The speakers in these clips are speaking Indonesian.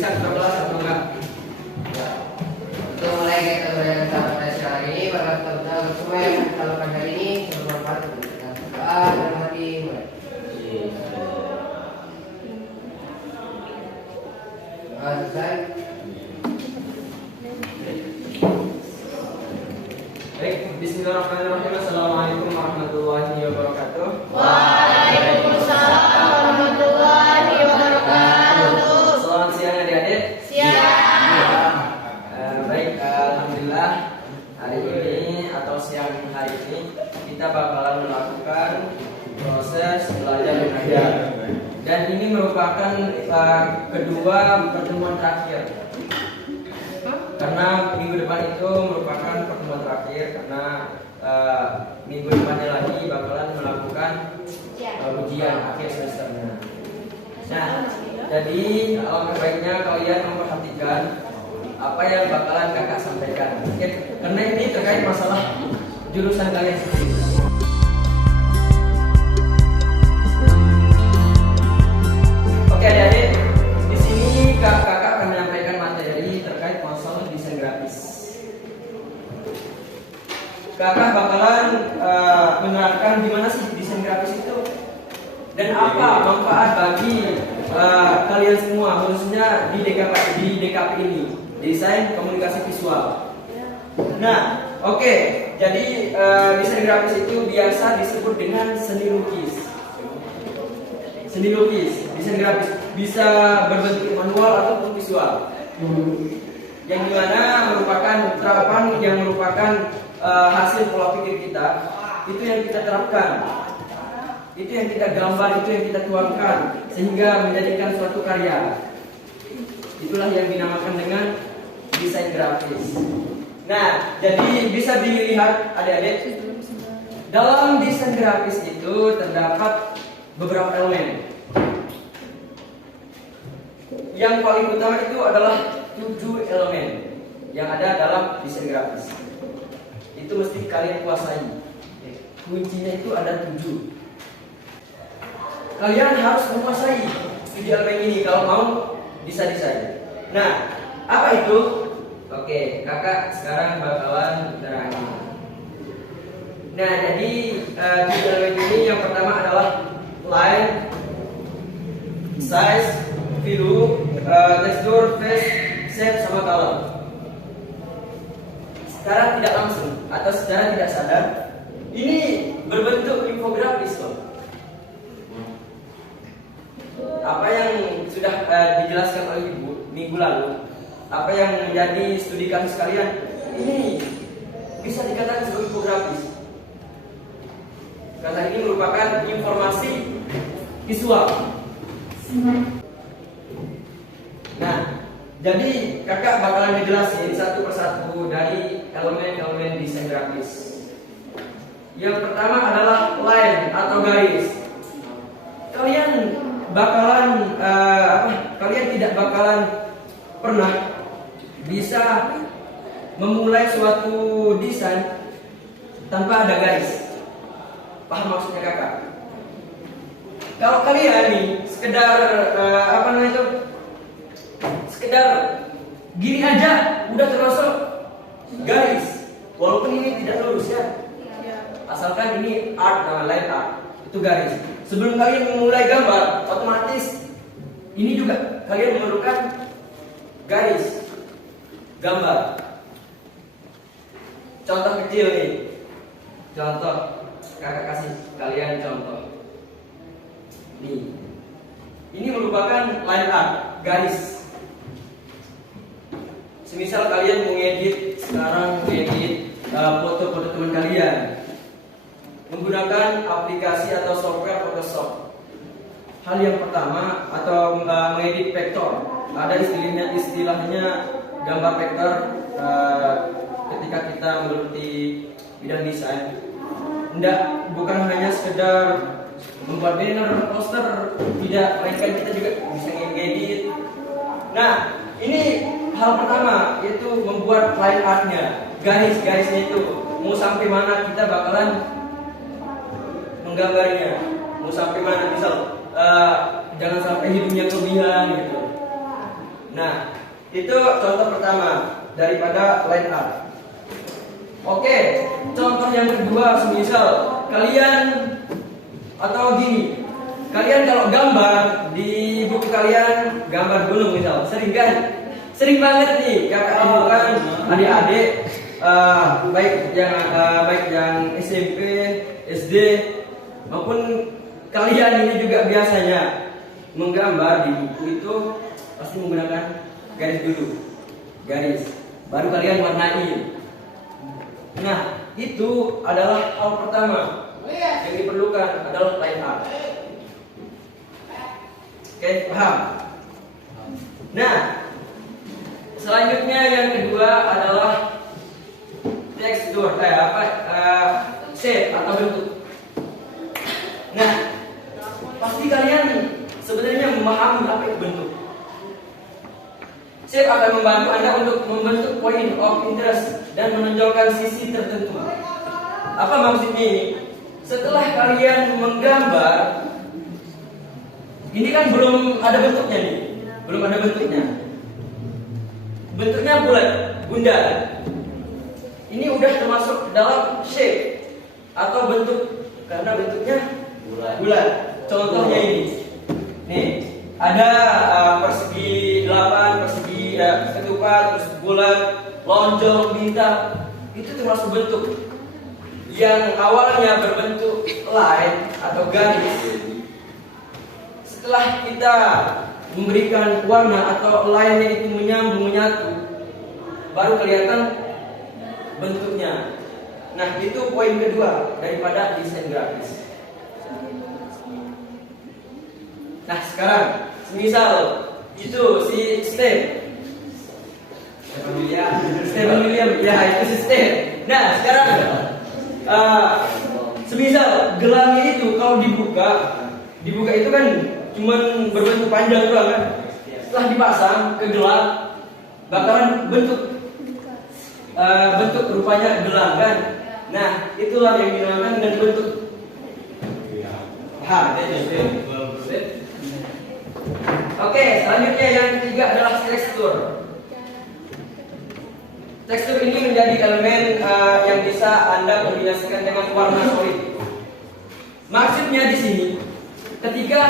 bisa ke kelas atau enggak? Ya. Untuk mulai kita belajar pada siang ini, para peserta semua yang kita lakukan hari ini bermanfaat untuk kita. Doa dalam hati mulai. Doa selesai. Baik, bismillahirrahmanirrahim. Assalamualaikum warahmatullahi wabarakatuh. Waalaikumsalam warahmatullahi wabarakatuh. Selamat siang adik-adik. Siang. Baik, alhamdulillah hari ini atau siang hari ini kita bakalan melakukan proses belajar mengajar. Dan ini merupakan kedua pertemuan terakhir. Karena minggu depan itu merupakan pertemuan terakhir karena minggu depannya lagi bakalan melakukan ujian akhir semesternya. Nah, jadi alangkah baiknya kalian memperhatikan apa yang bakalan kakak sampaikan. Oke, karena ini terkait masalah jurusan kalian sendiri. Oke adik-adik, di sini kakak akan menyampaikan materi terkait masalah desain grafis. Kakak bakalan menerangkan gimana sih desain grafis itu dan apa manfaat bagi kalian semua, khususnya di DKP ini, desain komunikasi visual. Nah, oke, jadi desain grafis itu biasa disebut dengan seni lukis. Seni lukis, desain grafis bisa berbentuk manual ataupun visual, yang dimana merupakan terapan yang merupakan hasil pola pikir kita, itu yang kita terapkan, itu yang kita gambar, itu yang kita tuangkan sehingga menjadikan suatu karya. Itulah yang dinamakan dengan desain grafis. Nah, jadi bisa dilihat adik-adik, dalam desain grafis itu terdapat beberapa elemen. Yang paling utama itu adalah 7 elemen yang ada dalam desain grafis. Itu mesti kalian kuasai. Kuncinya itu ada 7. Kalian harus menguasai 7 elemen ini kalau mau bisa desain. Nah, apa itu? Oke, kakak sekarang bakalan terangin. Nah, jadi 7 elemen ini yang pertama adalah line, size, value, tekstur, face, shape, sama color. Secara tidak langsung atau secara tidak sadar, ini berbentuk infografis loh. Apa yang sudah dijelaskan oleh Ibu minggu lalu, apa yang menjadi studi kasus kalian, ini bisa dikatakan sebagai infografis. Karena ini merupakan informasi visual. Nah, jadi kakak bakalan ngejelasin satu persatu dari elemen-elemen desain grafis. Yang pertama adalah line atau garis. Kalian bakalan kalian tidak bakalan pernah bisa memulai suatu desain tanpa ada garis. Paham maksudnya kakak? Kalau kalian nih sekedar sekedar gini aja udah termasuk garis, walaupun ini tidak lurus ya. Asalkan ini art, line art, itu garis. Sebelum kalian memulai gambar, otomatis ini juga kalian memerlukan garis gambar. Contoh kecil nih, contoh kakak kasih kalian contoh. Nih, ini merupakan line art, garis. Semisal kalian mengedit foto-foto teman kalian menggunakan aplikasi atau software Photoshop. Hal yang pertama atau mengedit vektor, ada istilahnya gambar vektor. Ketika kita menggeluti bidang desain, bukan hanya sekedar membuat banner, poster, tidak, melainkan kita juga bisa ngedit. Nah, ini hal pertama, yaitu membuat line artnya, garis-garisnya itu mau sampai mana kita bakalan menggambarnya, mau sampai mana, misal jangan sampai hidungnya kelebihan gitu. Nah, itu contoh pertama daripada line art. Oke, contoh yang kedua, semisal kalian atau gini, kalian kalau gambar di buku kalian gambar gunung misal, sering kan? Sering banget nih kakak temukan adik-adik baik yang SMP, SD maupun kalian ini juga biasanya menggambar di buku itu pasti menggunakan garis dulu, garis, baru kalian warnai. Nah, itu adalah hal pertama yang diperlukan adalah line art. Oke, paham? Nah, selanjutnya yang kedua adalah tekstur, shape atau bentuk. Nah, pasti kalian sebenarnya memahami apa itu bentuk. Shape akan membantu Anda untuk membentuk point of interest dan menonjolkan sisi tertentu. Apa maksudnya ini? Setelah kalian menggambar, ini kan belum ada bentuknya nih, belum ada bentuknya. Bentuknya bulat, bundar. Ini udah termasuk dalam shape atau bentuk karena bentuknya bulat. Contohnya ini, nih ada persegi 8, persegi ketupat, terus bulat, lonjong, bintang. Itu termasuk bentuk yang awalnya berbentuk line atau garis. Setelah kita memberikan warna atau line itu menyambung menyatu, baru kelihatan bentuknya. Nah, itu poin kedua daripada desain grafis. Nah, sekarang misal itu si Stephen William, ya itu si Stephen. Nah, sekarang semisal gelangnya itu kalau dibuka itu kan cuman berbentuk panjang doang kan. Setelah dipasang ke gelang bakalan bentuk rupanya gelang kan. Nah, itulah yang dinamakan dengan bentuk. Oke, selanjutnya yang ketiga adalah tekstur. Tekstur ini menjadi elemen yang bisa Anda kombinasikan dengan warna solid. Maksudnya di sini, ketika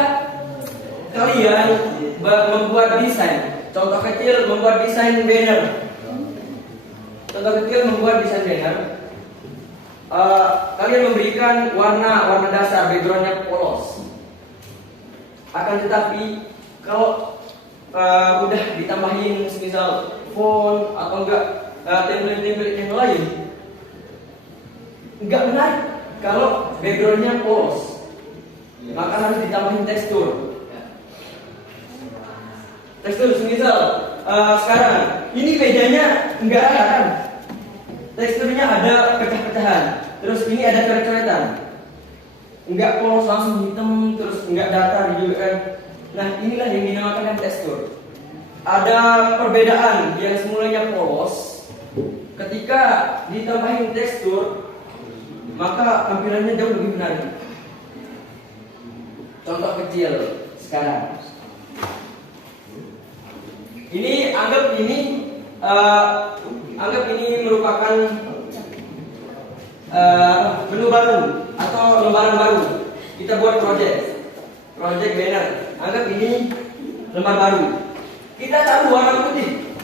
kalian membuat desain, contoh kecil membuat desain banner. Kalian memberikan warna dasar, backgroundnya polos. Akan tetapi kalau udah ditambahin semisal font atau enggak template yang lain, enggak menarik kalau backgroundnya polos. Maka harus ditambahin tekstur. Semisal sekarang ini bedanya enggak ada kan? Teksturnya ada pecah-pecahan, terus ini ada coret-coretan. Enggak polos langsung hitam, terus enggak datar juga kan. Nah, inilah yang dinamakan tekstur. Ada perbedaan yang semulanya polos, ketika ditambahin tekstur, maka tampilannya jauh lebih menarik. Contoh kecil sekarang. Ini anggap ini merupakan menu baru atau lembaran baru. Kita buat project banner. Anggap ini lembar baru. Kita taruh warna putih,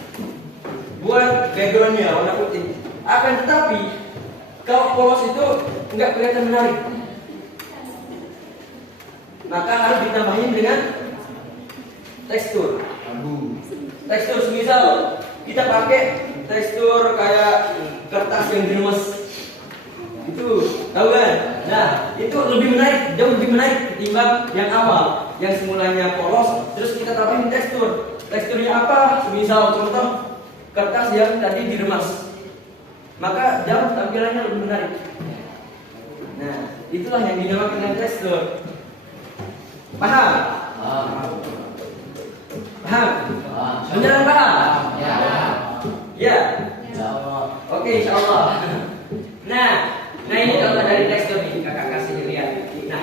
buat backgroundnya warna putih. Akan tetapi kalau polos itu nggak kelihatan menarik, maka harus ditambahin dengan tekstur. Tekstur semisal kita pakai tekstur kayak kertas yang diremes, itu tahu kan? Nah, itu lebih menarik, jauh lebih menarik ketimbang yang awal, yang semulanya polos, terus kita tambahin tekstur. Teksturnya apa? Semisal contoh kertas yang tadi diremas, maka jauh tampilannya lebih menarik. Nah, itulah yang dinamakan dengan tekstur. Paham? Paham? Beneran paham? Ya. Oke, insyaallah. Nah, ini contoh dari tekstur nih, kakak kasih lihat. Nah,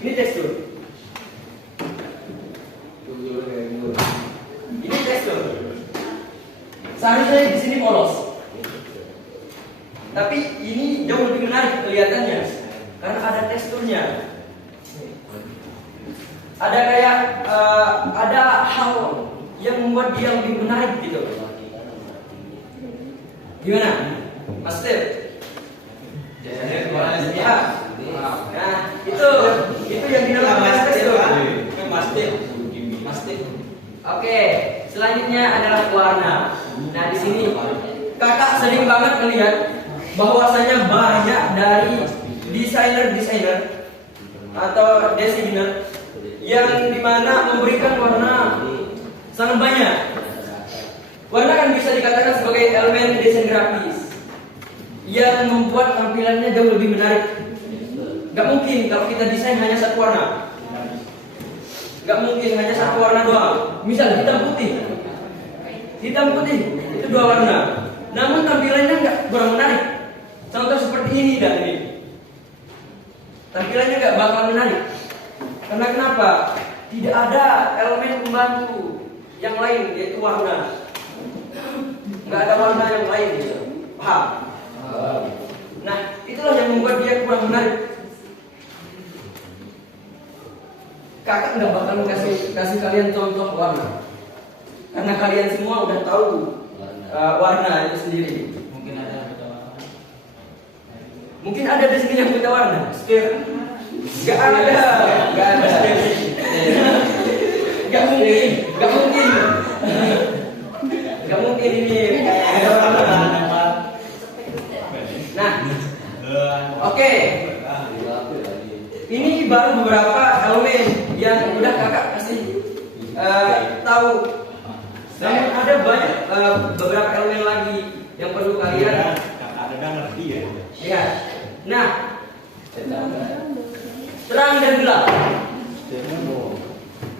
ini tekstur. Ini Seharusnya di sini polos. Tapi ini jauh lebih menarik kelihatannya karena ada teksturnya. Ada kayak ada hal yang membuat dia lebih menarik gitu. Gimana, Mas Steve? Ya. Nah, itu yang dinamakan tekstur. Mas Steve. Oke, selanjutnya adalah warna. Nah, di sini kakak sering banget melihat bahwasanya banyak dari desainer atau designer yang dimana memberikan warna sangat banyak. Warna kan bisa dikatakan sebagai elemen desain grafis yang membuat tampilannya jauh lebih menarik. Gak mungkin kalau kita desain hanya satu warna. Gak mungkin hanya satu warna doang. Misal hitam putih itu dua warna. Namun tampilannya nggak kurang menarik. Contoh seperti ini dan ini. Tampilannya nggak bakal menarik. Karena kenapa? Tidak ada elemen pembantu yang lain yaitu warna. Nggak ada warna yang lain gitu. Paham? Nah, itulah yang membuat dia kurang menarik. Kakak nggak bakal kasih kalian contoh warna. Karena kalian semua udah tahu warna itu sendiri. Mungkin ada di sini yang buta warna. Gak ada. Gak mungkin ini. Nah, oke. Ini baru beberapa elemen yang udah kakak kasih tahu. Namun ada banyak beberapa elemen lagi yang perlu kalian. Ada ngerti ya. Ya. Nah, terang dan gelap.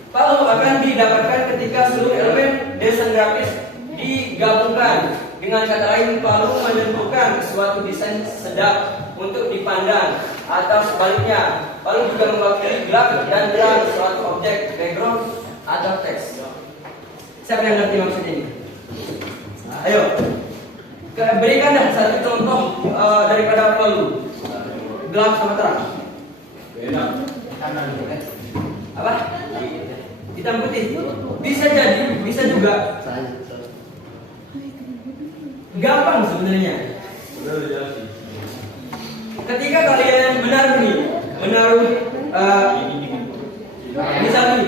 Palu akan didapatkan ketika seluruh elemen desain grafis digabungkan. Dengan kata lain, palu menentukan suatu desain sedap untuk dipandang, atau sebaliknya, palu juga mewakili gelap dan terang suatu objek, background atau teks. Siapa yang ngerti maksud ini? Ayo, berikan satu contoh daripada palu. Gelap sama terang. Apa? Hitam putih. Bisa jadi, bisa juga. Gampang sebenarnya. Ketika kalian menaruh misalnya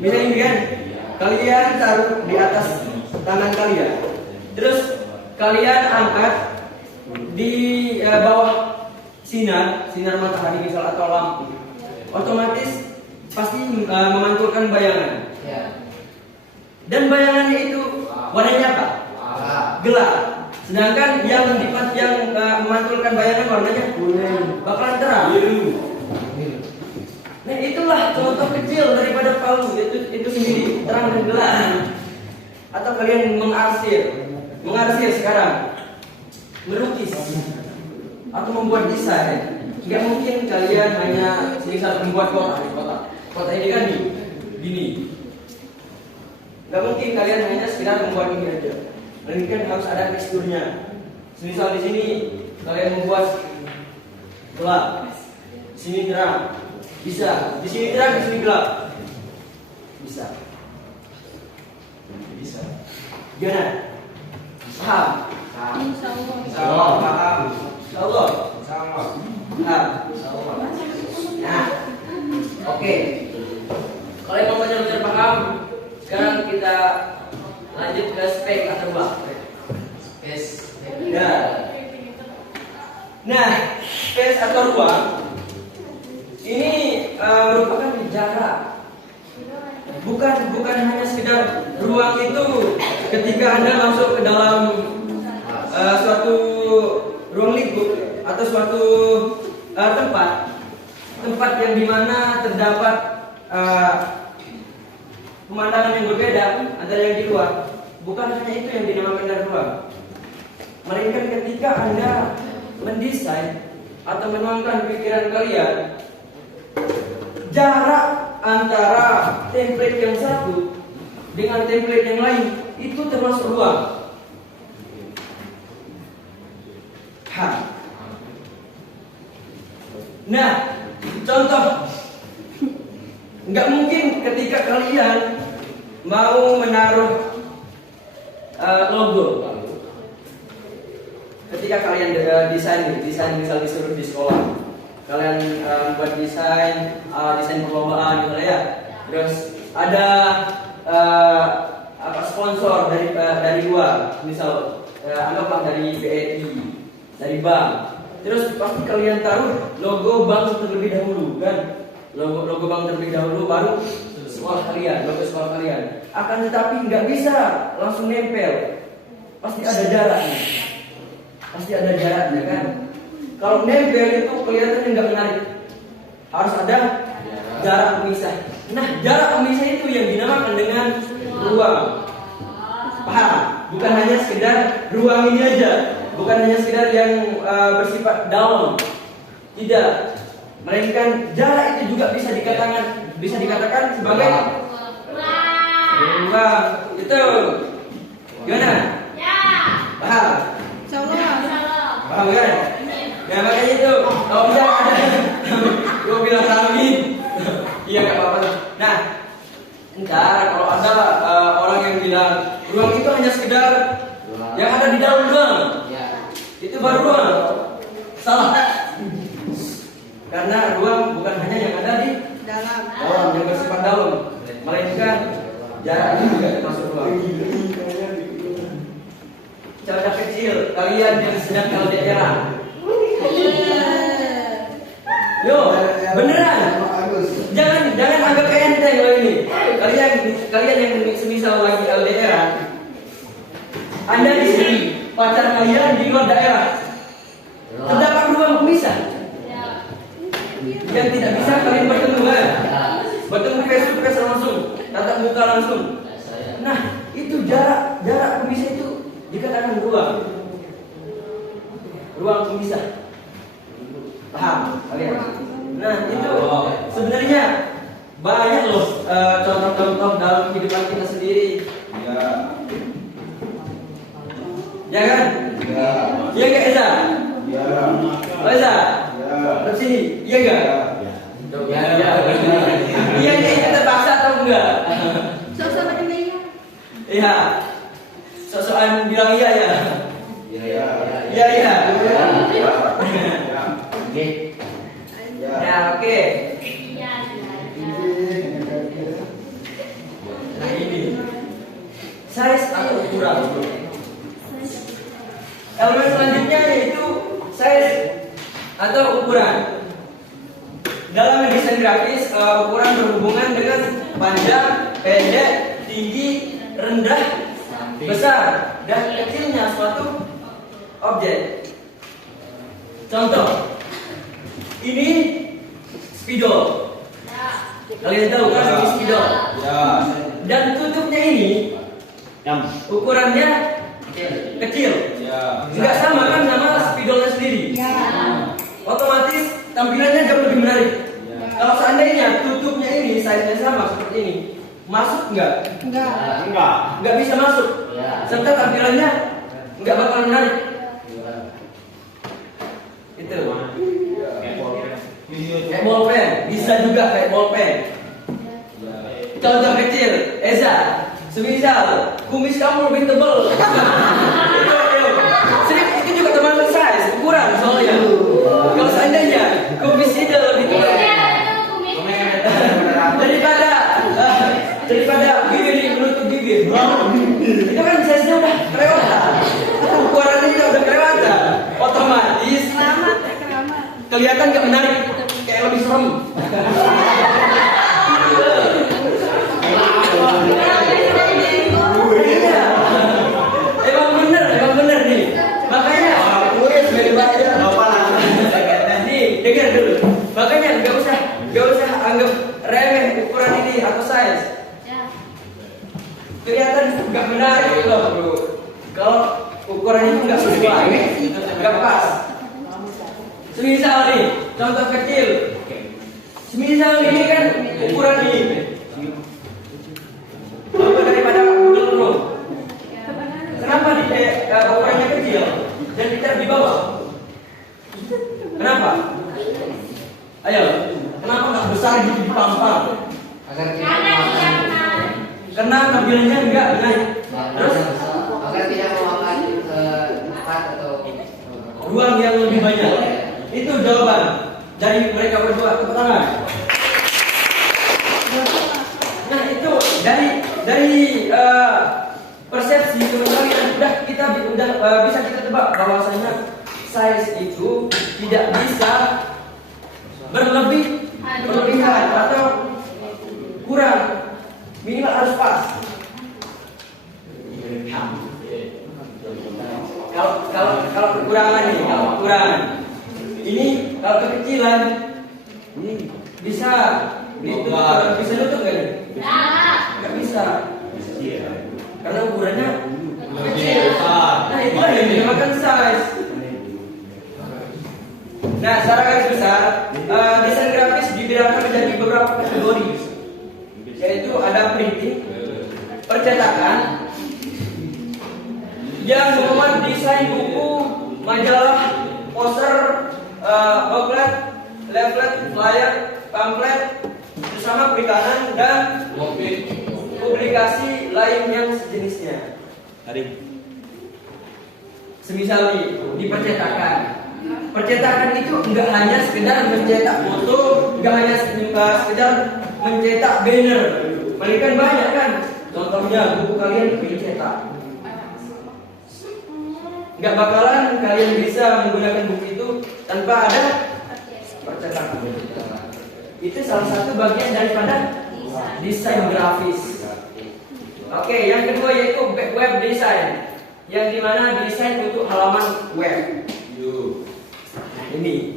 ini kan, kalian taruh di atas tangan kalian, terus kalian angkat di bawah sinar matahari misal atau lampu, otomatis pasti memantulkan bayangan. Dan bayangannya itu warnanya apa? Gelap. Sedangkan yang memantulkan bayangan warnanya bakalan terang. Nah, itulah contoh kecil daripada palu itu sendiri, terang dan gelap. Atau kalian mengarsir sekarang, melukis atau membuat desain. Nggak mungkin kalian hanya misal membuat kota ini kan gini. Nggak mungkin kalian hanya sekedar membuat ini aja. Melainkan harus ada teksturnya. Misal di sini kalian membuat gelap, di sini terang, bisa. Di sini terang, di sini gelap, bisa. Gimana? Paham? Insyaallah paham. Insyaallah. Paham. Nah, oke. Kalau yang mau benar-benar paham, sekarang kita lanjut ke spek atau ruang. Ya. Nah, space atau ruang ini merupakan jarak. Bukan hanya sekedar ruang itu ketika Anda masuk ke dalam suatu ruang lingkup atau suatu tempat yang dimana terdapat pemandangan yang berbeda antara yang di luar. Bukan hanya itu yang dinamakan dari ruang, melainkan ketika Anda mendesain atau menuangkan pikiran kalian, jarak antara template yang satu dengan template yang lain itu termasuk ruang. Paham? Nah, contoh, nggak mungkin ketika kalian mau menaruh logo, ketika kalian desain misal disuruh di sekolah, kalian buat desain perlombaan gitu ya, terus ada sponsor dari luar, misal anggaplah dari BRI, dari bank. Terus pasti kalian taruh logo bank terlebih dahulu kan? Logo bank terlebih dahulu, baru sekolah kalian, logo sekolah kalian. Akan tetapi nggak bisa langsung nempel, pasti ada jaraknya. Pasti ada jaraknya kan? Kalau nempel itu kelihatannya nggak menarik, harus ada jarak pemisah. Nah, jarak pemisah itu yang dinamakan dengan ruang. Paham? Bukan hanya sekedar ruang ini aja, bukan hanya sekedar yang bersifat dalam. Tidak, melainkan jarak itu juga bisa dikatakan sebagai ruang. Itu gimana? Paham? Paham kan? Nah makanya itu kalau bisa ada gue bilang amin. Iya nggak apa-apa. Nah, ntar kalau ada orang yang bilang ruang itu hanya sekedar yang ada di dalam doang, itu baru ruang. Salah. Karena ruang bukan hanya yang ada di dalam yang bersifat dalam, melainkan jarak ini juga termasuk ruang. Contoh kecil, kalian yang sedang LDR. Yo, beneran. Jangan anggap kayak enteng loh ini. Kalian yang semisal lagi LDR. Anda di sini, pacar kalian di luar daerah. Terdapat ruang pemisah. Yang tidak bisa kalian bertemu kan? Bertemu face to face langsung, tatap muka langsung. Nah, itu jarak pemisah itu dikatakan ruang pemisah. Paham kalian? Nah, itu sebenarnya banyak loh contoh-contoh dalam kehidupan kita sendiri. Ya kan? Iya nggak Eza? Oh Eza? Terus sini, iya nggak? Iya itu terpaksa atau enggak? Iya. Sosokan bilang iya ya. Iya. Ya oke. Nah ini size atau ukuran. Elemen selanjutnya yaitu size atau ukuran. Dalam desain grafis, ukuran berhubungan dengan panjang, pendek, tinggi, rendah, besar, dan kecilnya suatu objek. Contoh, ini spidol. Kalian tahu kan ini spidol? Dan tutupnya ini ukurannya kecil. Tidak sama kan sama spidolnya sendiri. Otomatis tampilannya jauh lebih menarik. Kalau seandainya tutupnya ini size-nya sama seperti ini, masuk nggak? Nggak bisa masuk. Serta tampilannya nggak bakal menarik. Itu. Kayak bolpen, bisa juga kayak bolpen. Contoh kecil, Eza, semisal kumis kamu lebih tebal. Itu juga termasuk size, ukuran soalnya. Kalau seandainya kumis Ida lebih tebal daripada bibir menutup bibir, itu kan size-nya udah kelewatan. Ukurannya juga udah kelewatan. Otomatis kelihatan gak menarik, kayak lebih serem. Emang bener nih. Makanya nih, dengar dulu. Makanya gak usah anggap remeh ukuran ini atau size. Kelihatan gak menarik loh, bro. Kalau ukuran itu gak sesuai, gak pas. Semisal nih, contoh kecil. Semisal ini kan ukuran ini. Apa daripada Google Chrome? Kenapa ukurannya kecil dan ditaruh di bawah? lubang yang lebih banyak. Itu jawaban dari mereka berdua. Tepuk tangan. Nah itu dari persepsi kalian udah bisa kita tebak bahwasanya size itu tidak bisa berlebihan atau kurang, minimal harus pas. Kalau kekurangan nih, ini kalau kekecilan ini bisa nutup nggak nih? Nggak bisa, karena ukurannya kecil. Nah itulah yang dinamakan size. Nah secara garis besar desain grafis dibedakan menjadi beberapa kategori, yaitu ada printing, percetakan, yang memuat desain buku, majalah, poster, booklet, leaflet, flyer, pamflet, bersama perikanan dan publikasi lain yang sejenisnya. Semisal di percetakan. Percetakan itu enggak hanya sekedar mencetak foto, enggak hanya sekedar mencetak banner, melainkan banyak kan. Contohnya buku kalian dicetak. Enggak bakalan kalian bisa menggunakan buku itu tanpa ada percetakan. Itu salah satu bagian daripada desain grafis. Oke, yang kedua yaitu web design, yang dimana desain untuk halaman web. Ini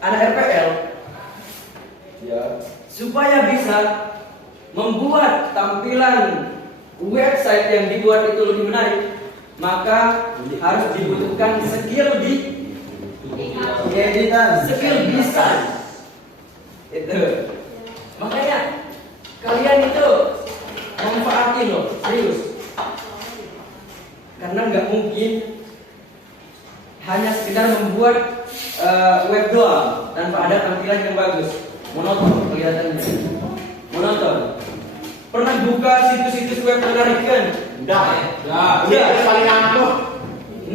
anak RPL supaya bisa membuat tampilan website yang dibuat itu lebih menarik, maka harus dibutuhkan skill di editan, skill desain. Itu makanya kalian itu manfaatin loh, serius, karena nggak mungkin hanya sekedar membuat web doang tanpa ada tampilan yang bagus. Monoton kelihatannya. Monoton. Pernah buka situs-situs web menarik kan? Udah. paling aku.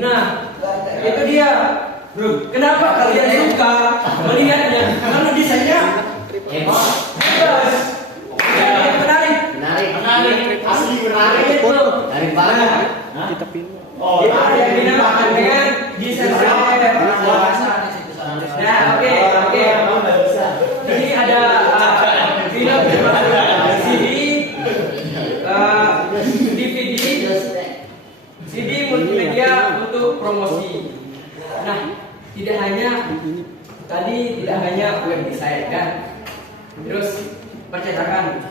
Nah, itu dia. Bro, kenapa kalian suka melihatnya? Karena desainnya bagus. Menarik. Asli menarik. Itu. Dari banget. Kita pilih. Itu yang dinamakan dengan desain web. Nah, oke. Ini ada film CD, DVD, CD multimedia untuk promosi. Nah, tidak hanya web design kan, terus percetakan,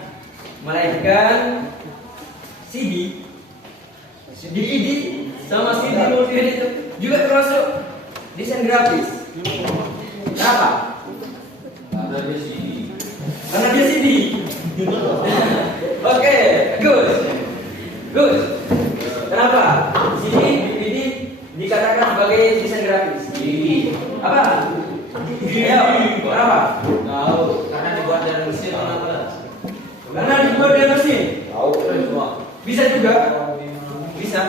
melainkan CD, DVD, sama CD multimedia itu juga termasuk desain grafis. Kenapa? Karena dia CD. Oke, good. Kenapa? CD, DVD dikatakan sebagai desain grafis. Apa? Kenapa? Karena dibuat dari mesin. Karena dibuat dari mesin. Bisa juga. Bisa.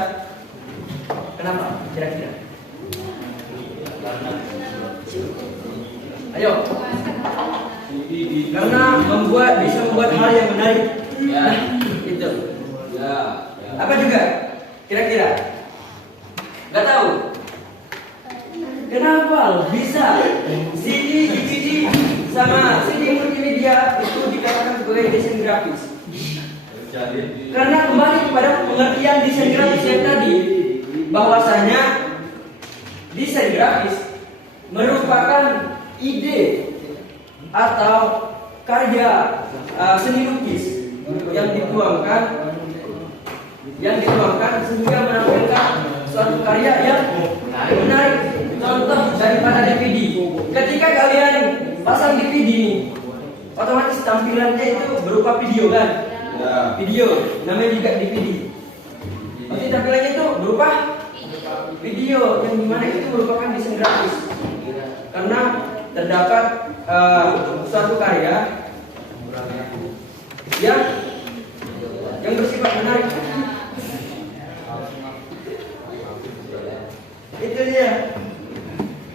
Kenapa? Kira-kira. Ayo. Karena bisa membuat hal yang menarik. Nah, itu. Apa juga? Kira-kira. Gak tahu. Kenapa bisa CD, DVD, sama CD multimedia itu dikatakan sebagai desain grafis? Karena kembali kepada pengertian desain grafis yang tadi, bahwasanya desain grafis merupakan ide atau karya seni lukis yang dituangkan sehingga menampilkan suatu karya yang menarik. Contoh daripada DVD. Ketika kalian pasang DVD ini, otomatis tampilannya itu berupa video kan? Video, namanya juga DVD. Nanti tampilannya itu berupa video yang dimana itu merupakan desain grafis. Karena terdapat suatu karya yang bersifat menarik. Itu dia.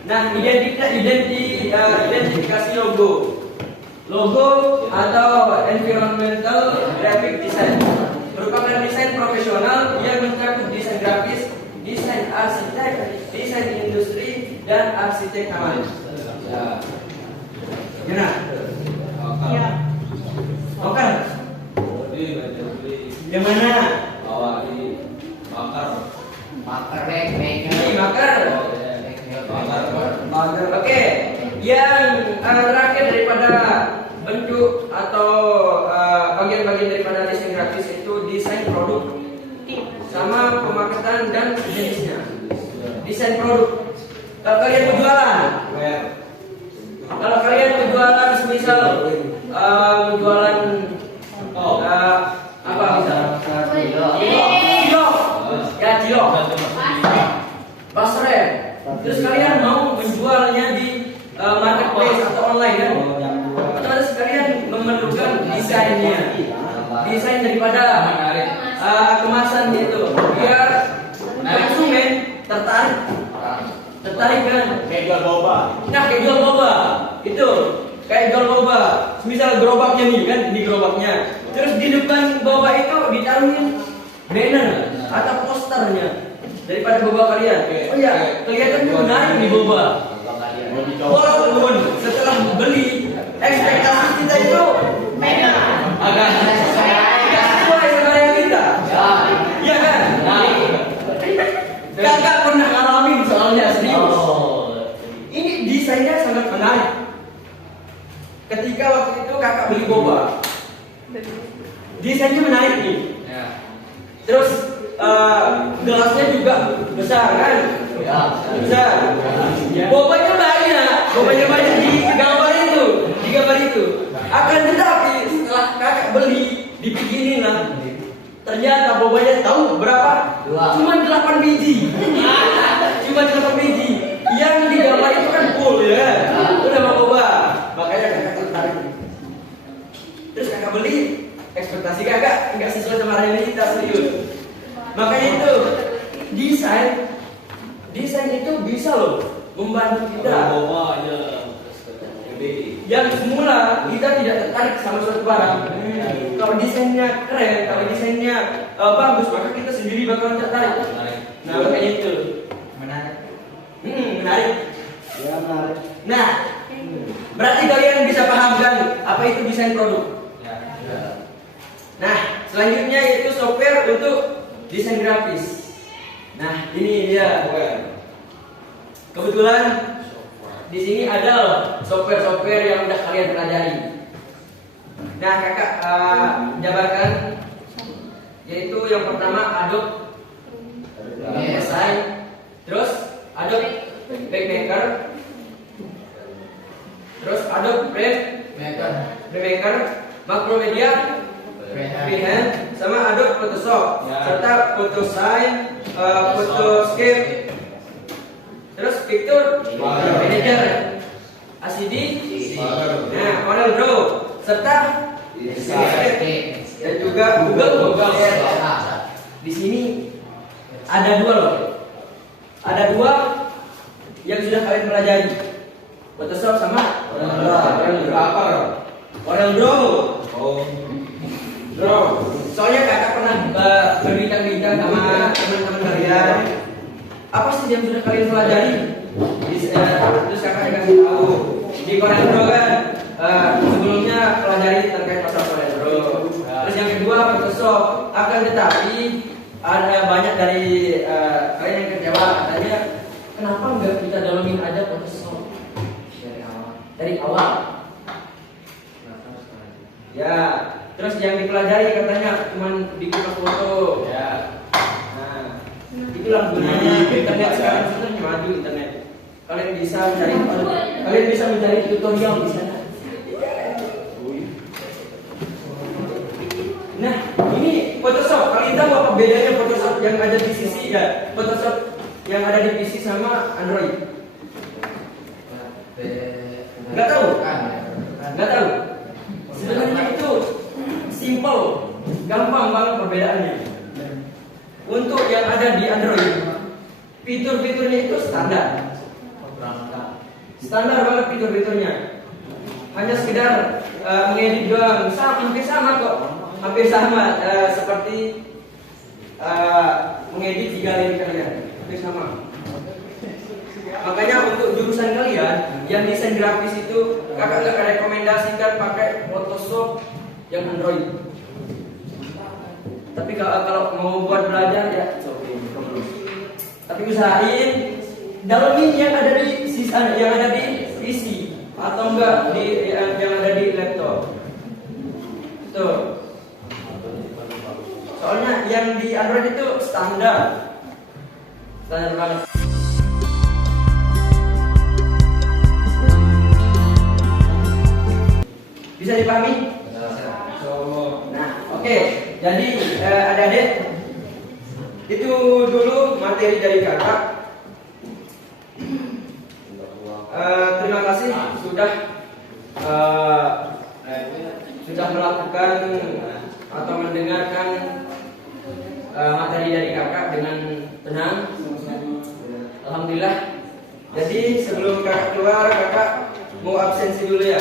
Nah, identifikasi logo atau environmental graphic design merupakan desain profesional yang mencakup desain grafis, desain arsitek, desain industri, dan arsitek taman. Gimana? Iya. Oke. Yang mana? Ini makar. Oke. Yang terakhir daripada bentuk atau bagian-bagian daripada desain grafis itu desain produk sama pemakaian dan jenisnya. Desain produk. Kalau kalian mau jualan, semisal jualan apa misal? Cilok. Basre. Terus kalian mau menjualnya di marketplace atau online kan? Otomatis kalian memerlukan desainnya, desain daripada kemasannya itu, biar konsumen tertarik kan? Kayak jual boba. Nah, kayak jual boba itu, kayak jual boba. Misal gerobaknya nih kan, di gerobaknya. Terus di depan boba itu ditaruhin banner atau posternya daripada boba kalian. Oh iya, kelihatan tuh menarik nih boba. Walaupun setelah beli ekspektasi kita itu agak sesuai sama yang kita. Iya kan? Kakak pernah ngalamin soalnya serius. Ini desainnya sangat menarik. Ketika waktu itu kakak beli boba, desainnya menarik nih. Terus gelasnya juga besar kan? Besar. Bobanya banyak di gambar itu. Akan tetapi setelah kakak beli, dipikinin lah. Ternyata bobanya tahu berapa? Cuma 8 biji. Cuma 8 biji. Yang di gambar itu kan full ya. Udah mau boba. Makanya kakak tertarik. Terus kakak beli, ekspektasi kakak nggak sesuai sama realitas serius. Makanya itu desain itu bisa loh membantu kita. Yang semula kita tidak tertarik sama suatu barang. Kalau desainnya keren, kalau desainnya bagus, maka kita sendiri bakalan tertarik. Nah, makanya itu menarik. Ya, menarik. Nah, berarti kalian bisa pahamkan apa itu desain produk. Nah, selanjutnya yaitu software untuk desain grafis. Nah, ini dia. Kebetulan di sini ada loh software-software yang udah kalian pelajari. Nah, kakak jabarkan, yaitu yang pertama Adobe Design, terus Adobe PageMaker, terus Adobe Printmaker, Macromedia, Freehand, sama Adobe Photoshop, serta Photoshop, Photoscape, terus Picture Manager, ACD, nah Corel Draw, serta dan juga Google. Di sini ada dua loh, yang sudah kalian pelajari, Photoshop sama Corel Draw. Soalnya kakak pernah berbincang-bincang sama teman-teman kalian. Apa sih yang sudah kalian pelajari? Terus kakak dikasih tahu di Corel Draw kan. Sebelumnya pelajari terkait masalah Corel Draw. Terus yang kedua Photoshop. Akan tetapi ada banyak dari kalian yang kecewa katanya, kenapa nggak kita dalamin aja Photoshop dari awal? Ya. Terus yang dipelajari katanya cuma bikin foto. Ya. Nah, itulah gunanya internet sekarang, sebenarnya maju internet. Kalian bisa mencari tutorial di sana. Nah, ini Photoshop. Kalian tahu apa bedanya Photoshop yang ada di PC ya? Photoshop yang ada di PC sama Android? Nggak tahu? Nggak tahu. Sebenarnya itu simple, gampang banget perbedaannya. Untuk yang ada di Android, fitur-fiturnya itu standar. standar banget fitur-fiturnya. Hanya sekedar mengedit doang, hampir sama kok, hampir sama seperti mengedit di galeri kalian, hampir sama. Makanya untuk jurusan kalian yang desain grafis itu kakak nggak rekomendasikan pakai Photoshop yang Android. Tapi kalau mau buat belajar ya oke. Tapi usahain dalamin yang ada di PC atau enggak di yang ada di laptop. Tuh. Soalnya yang di Android itu standar banget. Bisa dipahami? Nah, oke. Jadi adik-adik, itu dulu materi dari kakak. Terima kasih sudah melakukan atau mendengarkan materi dari kakak dengan tenang. Alhamdulillah. Jadi sebelum kakak keluar, kakak mau absensi dulu ya.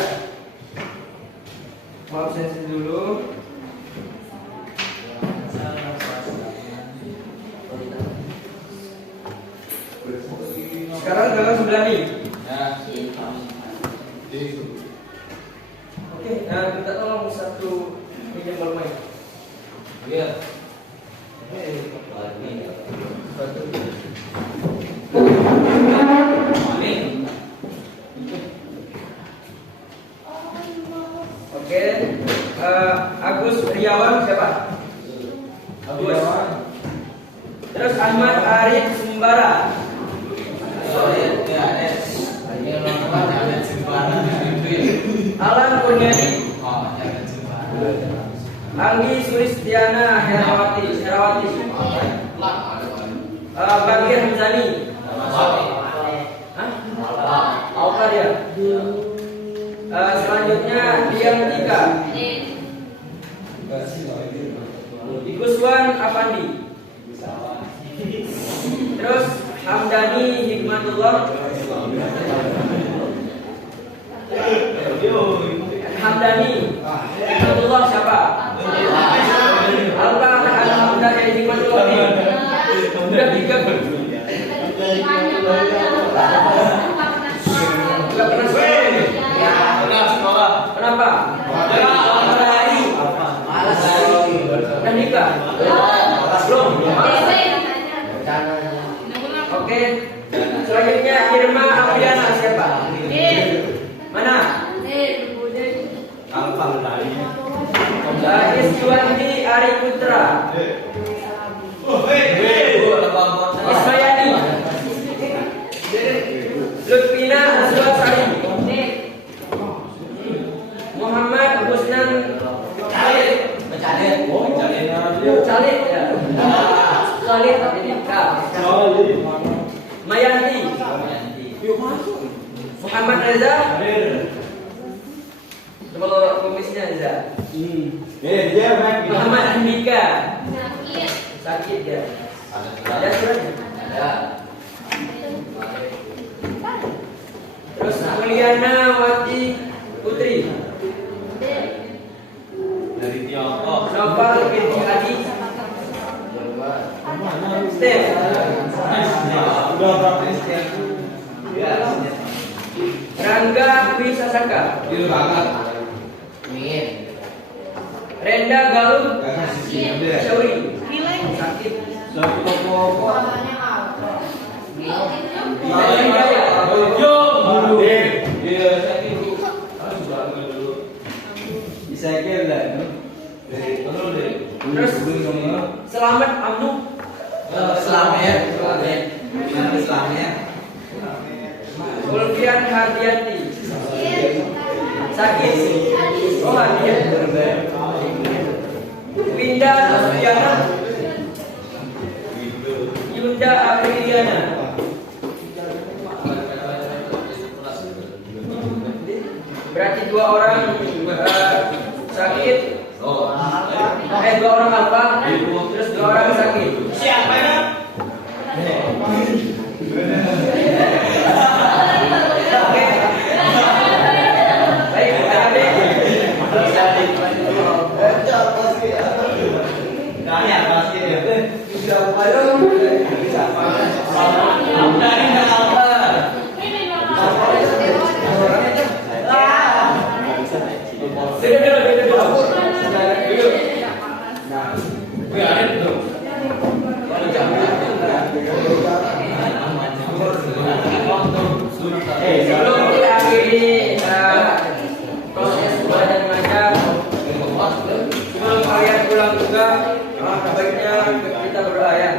Mau absensi dulu. Sekarang dalam sebelah nih. Oke, minta tolong satu pinjam bolpen. Iya. Amin. Oke, Agus Riawan siapa? Agus. Terus Ahmad Arif Sembara. Alan Kurniadi. Anggi Sulistiana Herawati. Bagir Hamzani. Apa dia? Selanjutnya Dian Tika. Iguswan Afandi. Terus Hamdani Hikmatullah. Hamdani Hikmatullah siapa? Allah Hamdani Hikmatullah ini. Udah 3 Gak pernah sekolah. Kenapa? Malas hari. Udah nikah? Belum? Oke. Selanjutnya Irma Apriana siapa? Mana? Gampang tadi. Iswandi Ari Putra. Ismayani. Lutfina Azwa Sari. Muhammad Husnan Khalid. Khalid ya. Khalid tapi nikah. Mayanti. Muhammad Reza. Coba komisnya Reza. Dia Muhammad Andika. Sakit ya. Ada suratnya? Ada. Terus Mulyana Wati Putri. dari Tiongkok. Nopal binti Adi. Step. Udah praktis ya. Rangga Wisasaka. Itu banget. Renda Galuh Iya. Syauri. Sakit. Terus Selamat Amnu. Selamat. Ulfian Hardianti. Sakit. Oh Hardian. Winda Asfiana. Yunda Apriliana. Berarti 2 orang sakit. 2 orang apa? Terus 2 orang sakit. Siapa ya? Oke. Sebelum kita akhiri proses belajar mengajar, sebelum kalian pulang juga, alangkah baiknya kita berdoa ya.